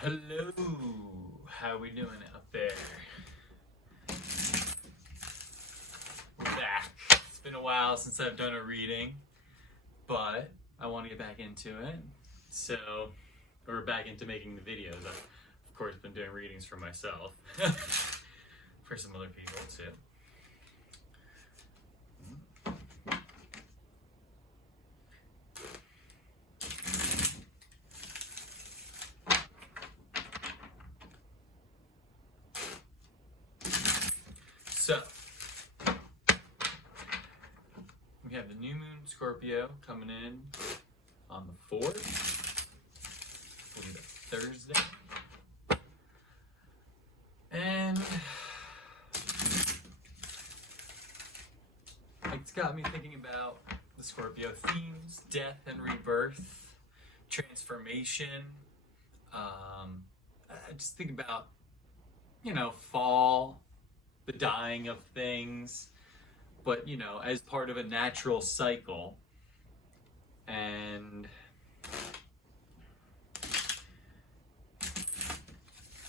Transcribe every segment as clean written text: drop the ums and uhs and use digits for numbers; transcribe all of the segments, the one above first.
Hello, how we doing out there? We're back. It's been a while since I've done a reading, but I want to get back into it. So, we're back into making the videos. I've, of course, been doing readings for myself, for some other people too. So, we have the new moon Scorpio coming in on the 4th, will be the Thursday, and it's got me thinking about the Scorpio themes: death and rebirth, transformation. I just think about, fall, the dying of things, but as part of a natural cycle. And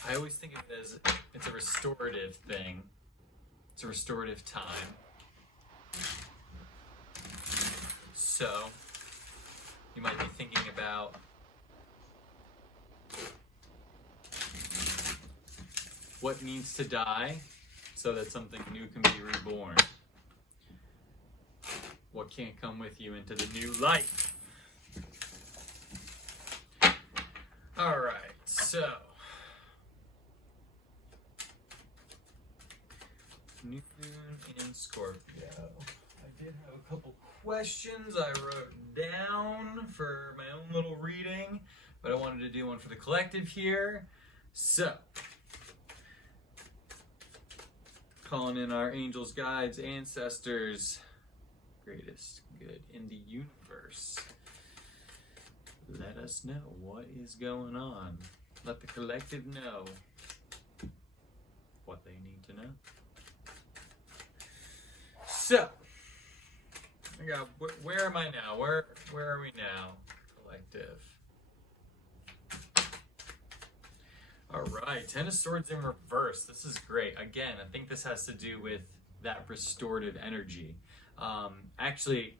I always think of it as it's a restorative thing. It's a restorative time. So you might be thinking about what needs to die so that something new can be reborn. What can't come with you into the new life? Alright, so new moon in Scorpio. I did have a couple questions I wrote down for my own little reading, but I wanted to do one for the collective here. So, calling in our angels, guides, ancestors, greatest good in the universe. Let us know what is going on. Let the collective know what they need to know. So, I got, where am I now? Where are we now, collective? Alright, Ten of Swords in reverse. This is great. Again, I think this has to do with that restorative energy. Actually,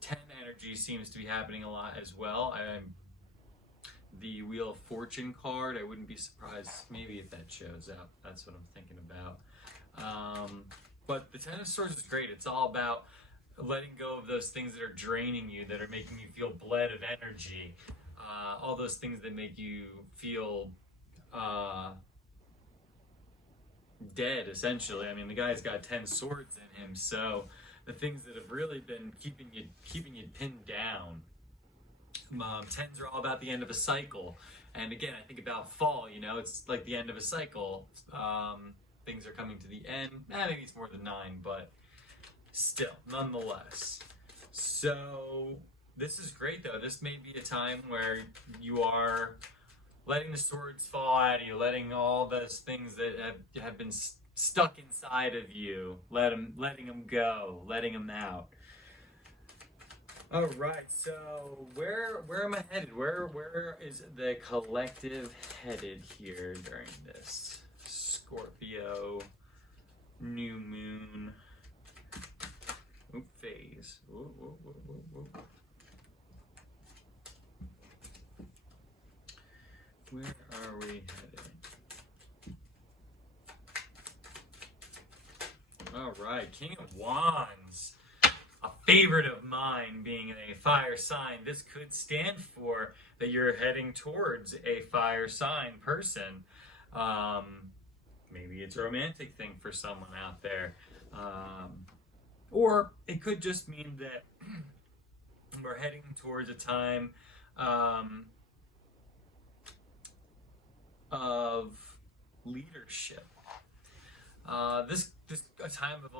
10 energy seems to be happening a lot as well. The Wheel of Fortune card, I wouldn't be surprised maybe if that shows up. That's what I'm thinking about. But the Ten of Swords is great. It's all about letting go of those things that are draining you, that are making you feel bled of energy. All those things that make you feel dead, essentially. I mean, the guy's got 10 swords in him, so the things that have really been keeping you pinned down. 10s are all about the end of a cycle, and again, I think about fall. It's like the end of a cycle. Things are coming to the end. Maybe it's more than 9, but still, nonetheless. So this is great, though. This may be a time where you are letting the swords fall out of you, letting all those things that have been stuck inside of you, letting them go, letting them out. All right, so where am I headed? Where is the collective headed here during this Scorpio new moon phase? Whoa, whoa, whoa, whoa, whoa. Where are we heading? All right, King of Wands. A favorite of mine, being a fire sign. This could stand for that you're heading towards a fire sign person. Maybe it's a romantic thing for someone out there. Or it could just mean that we're heading towards a time of leadership. This a time of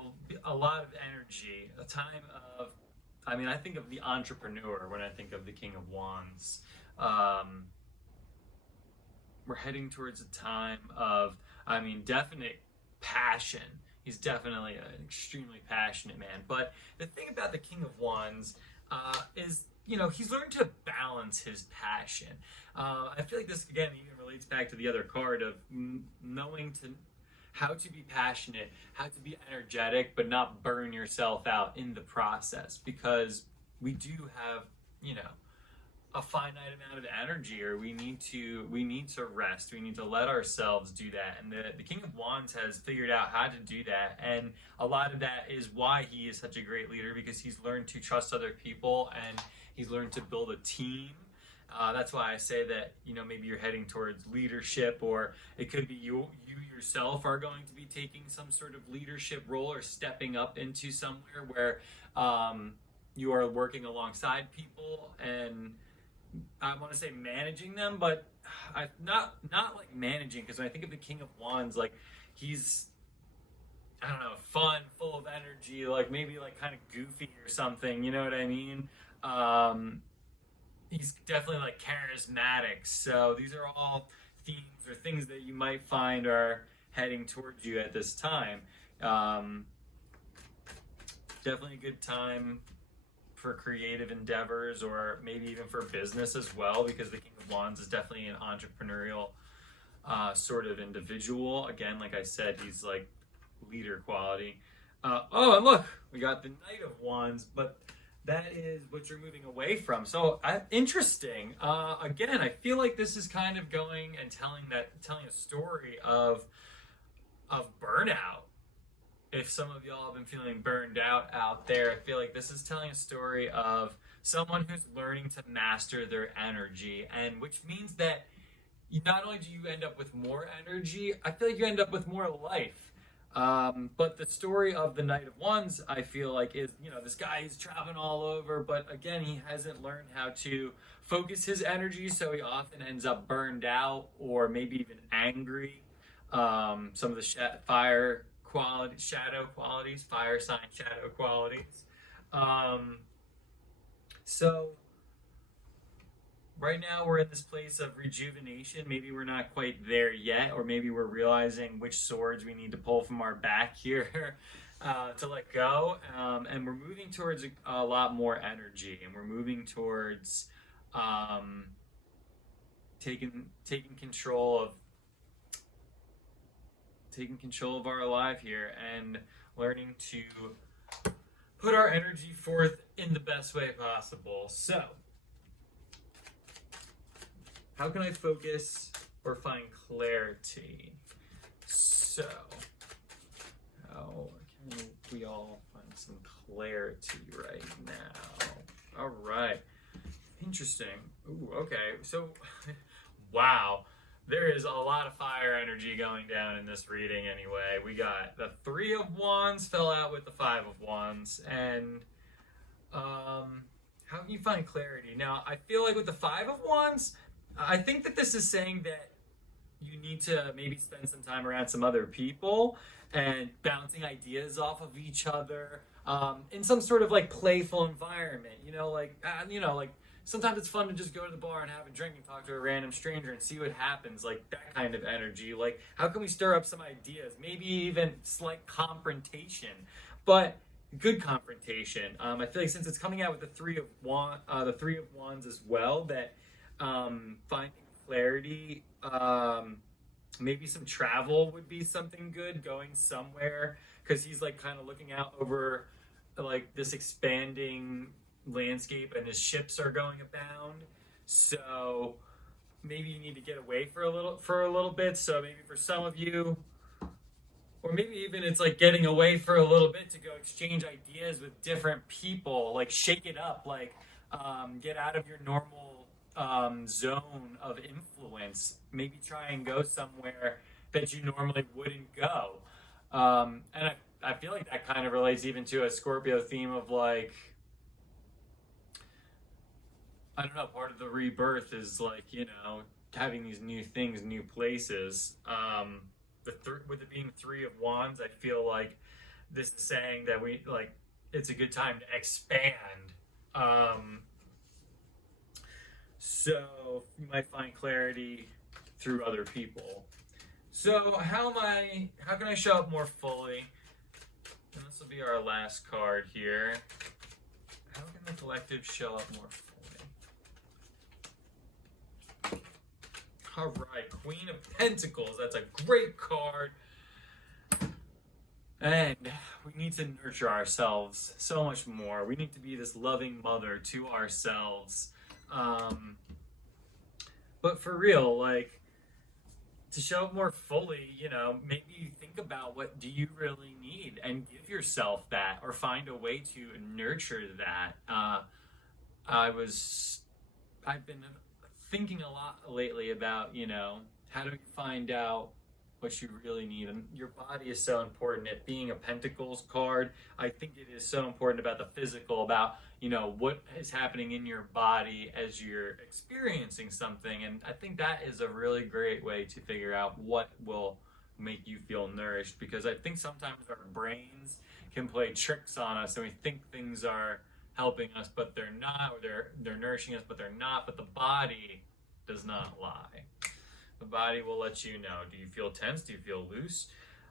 a lot of energy, a time of, I think of the entrepreneur when I think of the King of Wands. We're heading towards a time of, definite passion. He's definitely an extremely passionate man. But the thing about the King of Wands is he's learned to balance his passion. I feel like this, again, even relates back to the other card of knowing how to be passionate, how to be energetic, but not burn yourself out in the process, because we do have, a finite amount of energy, or we need to rest. We need to let ourselves do that. And the King of Wands has figured out how to do that. And a lot of that is why he is such a great leader, because he's learned to trust other people and he's learned to build a team. That's why I say that, maybe you're heading towards leadership, or it could be you yourself are going to be taking some sort of leadership role or stepping up into somewhere where you are working alongside people, and I want to say managing them, but not like managing, because when I think of the King of Wands, like he's, I don't know, fun, full of energy, like maybe like kind of goofy or something, you know what I mean? He's definitely like charismatic. So these are all themes or things that you might find are heading towards you at this time. Definitely a good time for creative endeavors, or maybe even for business as well, because the King of Wands is definitely an entrepreneurial sort of individual. Again, like I said, he's like leader quality. Oh, and look, we got the Knight of Wands, but that is what you're moving away from. So interesting. Again, I feel like this is kind of going and telling a story of burnout. If some of y'all have been feeling burned out there, I feel like this is telling a story of someone who's learning to master their energy, and which means that not only do you end up with more energy, I feel like you end up with more life. But the story of the Knight of Wands, I feel like, is, this guy is traveling all over, but again, he hasn't learned how to focus his energy, so he often ends up burned out, or maybe even angry. Some of the shadow qualities, fire sign shadow qualities. So right now we're in this place of rejuvenation. Maybe we're not quite there yet, or maybe we're realizing which swords we need to pull from our back here to let go. And we're moving towards a lot more energy, and we're moving towards taking control of our life here, and learning to put our energy forth in the best way possible. So how can I focus or find clarity? So how can we all find some clarity right now? All right. Interesting. Ooh, okay. So, wow. There is a lot of fire energy going down in this reading anyway. We got the Three of Wands fell out with the Five of Wands. And how can you find clarity? Now, I feel like with the Five of Wands, I think that this is saying that you need to maybe spend some time around some other people and bouncing ideas off of each other in some sort of like playful environment. Like sometimes it's fun to just go to the bar and have a drink and talk to a random stranger and see what happens, like that kind of energy. Like, how can we stir up some ideas? Maybe even slight confrontation, but good confrontation. I feel like since it's coming out with the Three of Wands as well, that finding clarity, maybe some travel would be something good, going somewhere, because he's like kind of looking out over like this expanding landscape, and his ships are going abound. So maybe you need to get away for a little bit. So maybe for some of you, or maybe even it's like getting away for a little bit to go exchange ideas with different people, like shake it up, like get out of your normal zone of influence. Maybe try and go somewhere that you normally wouldn't go. And I feel like that kind of relates even to a Scorpio theme of like, I don't know, part of the rebirth is like, having these new things, new places. With it being Three of Wands, I feel like this is saying that it's a good time to expand. So you might find clarity through other people. So how can I show up more fully? And this will be our last card here. How can the collective show up more fully? All right, Queen of Pentacles. That's a great card. And we need to nurture ourselves so much more. We need to be this loving mother to ourselves. But for real, like, to show up more fully, you know, maybe think about what do you really need and give yourself that, or find a way to nurture that. I've been thinking a lot lately about, you know, how do you find out what you really need? And your body is so important. It being a Pentacles card, I think it is so important about the physical, about, you know, what is happening in your body as you're experiencing something. And I think that is a really great way to figure out what will make you feel nourished, because I think sometimes our brains can play tricks on us and we think things are helping us, but they're not, or they're nourishing us, but they're not. But the body does not lie. The body will let you know. Do you feel tense? Do you feel loose?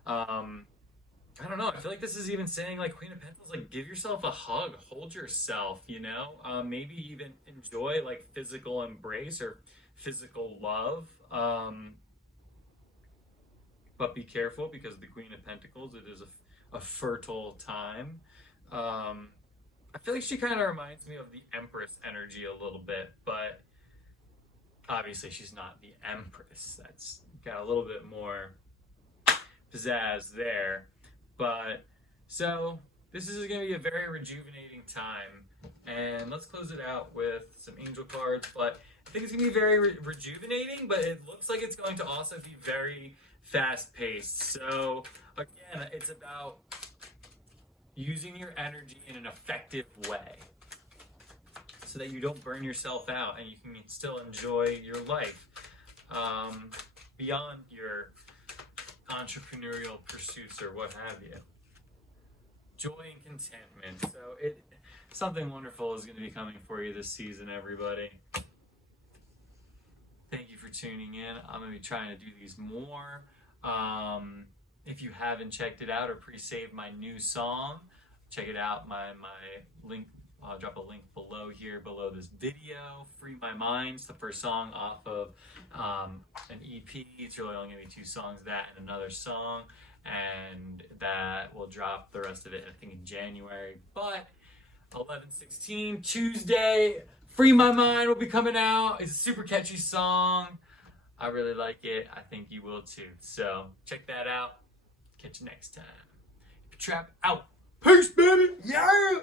I don't know. I feel like this is even saying, like, Queen of Pentacles, like, give yourself a hug, hold yourself, you know? Maybe even enjoy, like, physical embrace or physical love. But be careful, because the Queen of Pentacles, it is a fertile time. I feel like she kind of reminds me of the Empress energy a little bit, but obviously she's not the Empress. That's got a little bit more pizzazz there. But so this is going to be a very rejuvenating time, and let's close it out with some angel cards. But I think it's going to be very rejuvenating, but it looks like it's going to also be very fast paced. So again, it's about using your energy in an effective way, so that you don't burn yourself out and you can still enjoy your life beyond your entrepreneurial pursuits or what have you. Joy and contentment. So something wonderful is going to be coming for you this season, everybody. Thank you for tuning in. I'm going to be trying to do these more. If you haven't checked it out or pre-saved my new song, check it out. My link, I'll drop a link below here, below this video. Free My Mind. It's the first song off of an EP. It's really only going to be 2 songs, that and another song. And that will drop the rest of it, I think, in January. But 11/16, Tuesday, Free My Mind will be coming out. It's a super catchy song. I really like it. I think you will too. So check that out. Catch you next time. Trap out. Peace, baby. Yeah.